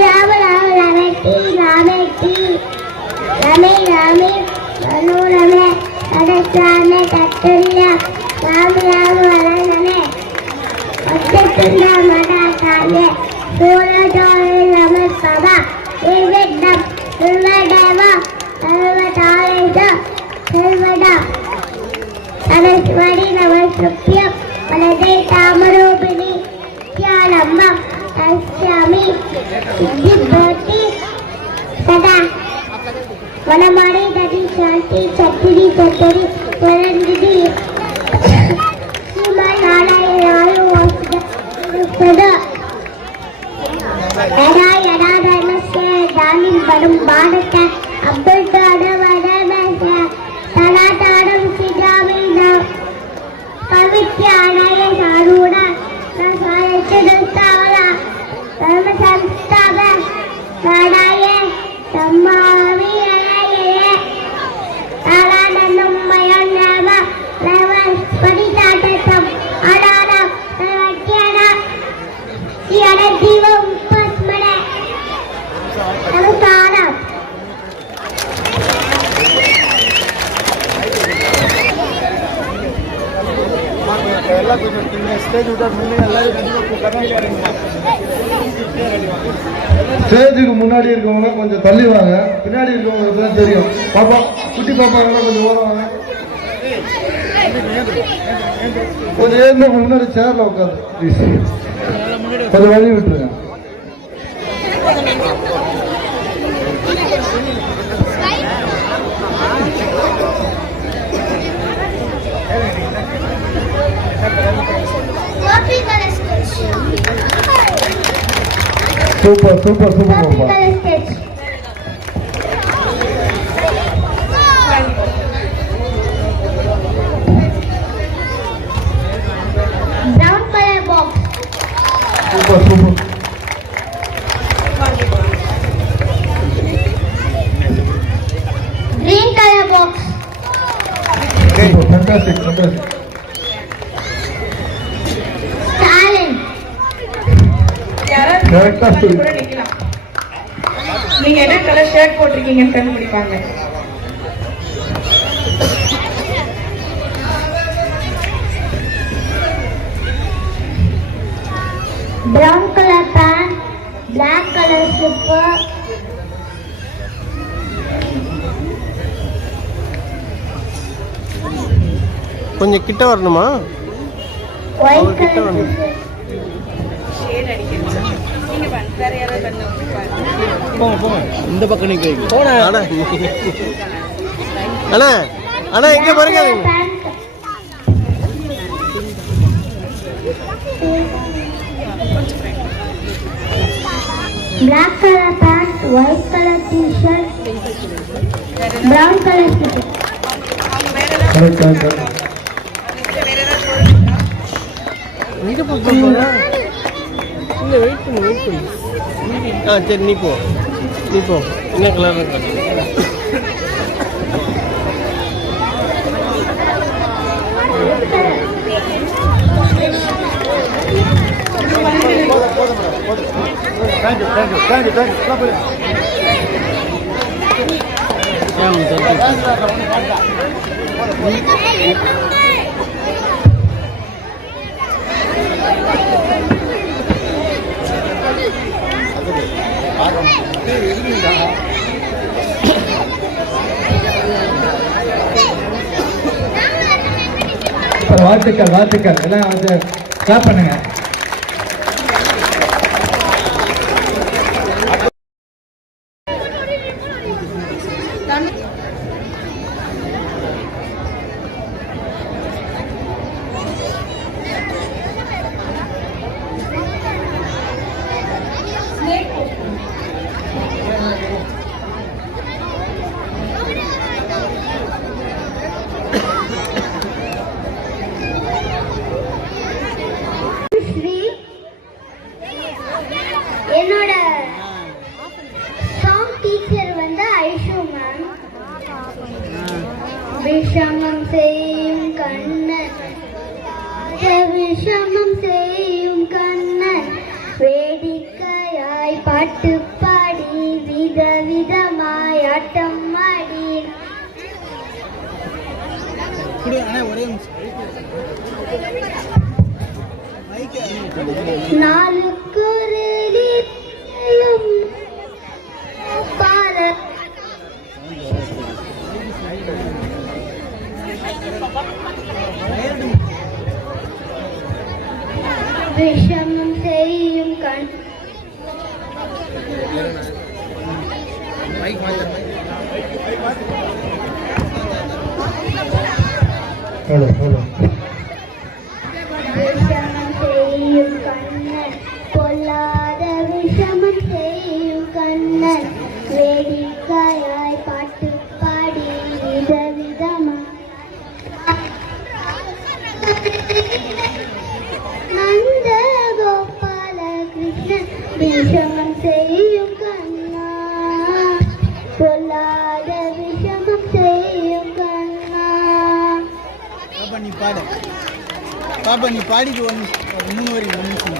ராம ராம ரமேட்டி ராமேட்டி ரமே ராமே மனோரமே கடற்காமே தத்துல்ல ராம ராம வரணமே ஒத்தத்துள்ள மடாக்காய சூரஜோய நம சபா நிர்விட்டம் நிர்வடேவ சர்வதா சரஸ்வதி நமஸ்துப்யம் தஸ்யாமி. சித்திபோதி சதா வனமாடி ததி சாந்தி சத்திரி சத்திரி வளர்ந்திதி வரும் படும் பாடத்த அப்துல் ஸ்டேஜுக்கு முன்னாடி இருக்கவங்க கொஞ்சம் தள்ளி வாங்க. பின்னாடி இருக்கவங்களுக்கு தான் தெரியும். பாப்பா குட்டி பாப்பா கொஞ்சம் ஓடுவாங்க கொஞ்சம் ஏறின முன்னாடி சேர்ல உட்காந்து கொஞ்சம் வழி விட்டு Super, super, super bomba. Brown color box. Suba, suba. Green color box. Suba, fantastic, fantastic. யாராவது Correct ஆ சொல்லு. கூட நிக்கலாம். நீங்க என்ன கலர் ஷர்ட் போட்டிருக்கீங்கன்னு கண்டுபிடிப்பாங்க. Brown color pant black color slipper. கொஞ்சம் கிட்ட வரணுமா? White அவர்கிட்ட போங்க போங்க. இந்த பக்கம் நிற்க போன அண்ணா. அண்ணா அண்ணா இங்கே பாருங்க. Black color pant. Black color pant, white color t-shirt, brown color ஏதாவது போடுறீங்களா இங்கே பக்கம் போகிறா இல்லை வெயிட் பண்ணு வெயிட் பண்ணு. ஆ சரி நீ போ. நீ போ. என்ன கலர் இருக்கா? தேங்க்யூ தேங்க்யூ தேங்க்யூ தேங்க்யூ வாழ்த்துக்கள் வாழ்த்துக்கள். எல்லாம் வந்து கிளாப் பண்ணுங்க. கண்ணன். விஷமம் செய்யும் கண்ணன்? வேடிக்கையாய் பாட்டு பாடி விதவிதமாய் ஆட்டம் ஆடி. நாளுக்கு ஹலோ ஹலோ விஷமம் செய்யும் கண்ணன் பொல்லாத விஷமம் செய்யும் கண்ணன் வேடிக்கையாய் பாட்டு பாடி விதவிதமா நந்த கோபால கிருஷ்ணன் பாடு. பாப்பா நீ பாடிட்டு ஒன்று மூணு வரைக்கும்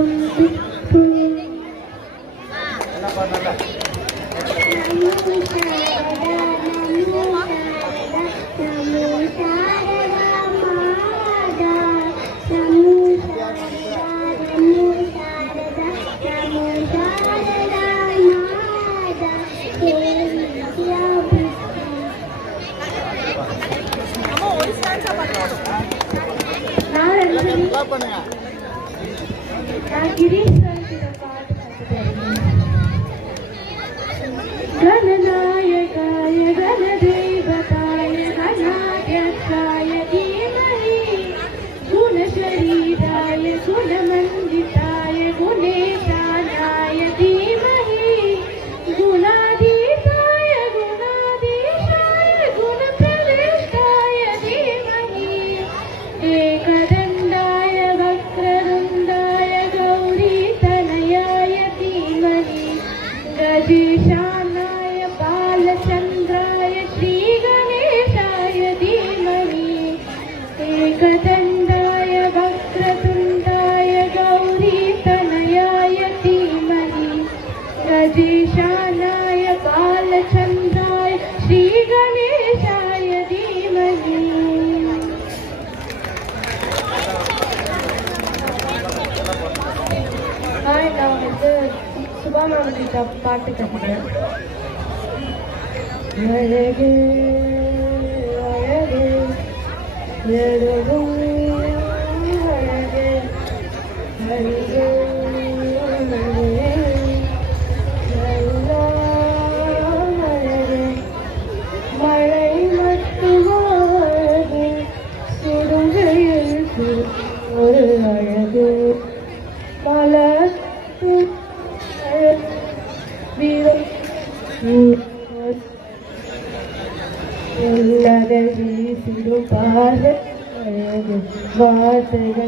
பண்ணுங்க சுபாமாவதி கிட்ட பாட்டு கட்டுறேன் எழுதும்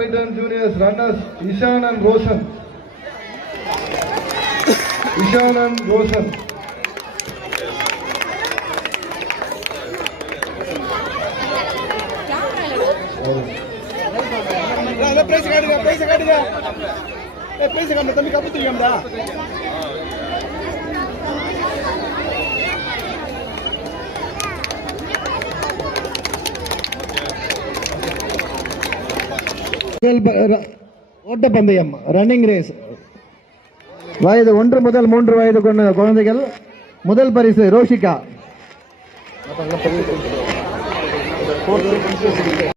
badminton juniors runners Ishan and Roshan Ishan and Roshan prize காட்டுங்க பிரைஸ் காட்டுங்க பிரைஸ் காட்டுங்க தம்பி கப்பு தெரியாமடா முதல் ப- ர- ஓட்டப்பந்தயம் ரன்னிங் ரேஸ் வயது ஒன்று முதல் மூன்று வயது கொண்ட குழந்தைகள் முதல் பரிசு ரோஷிகா.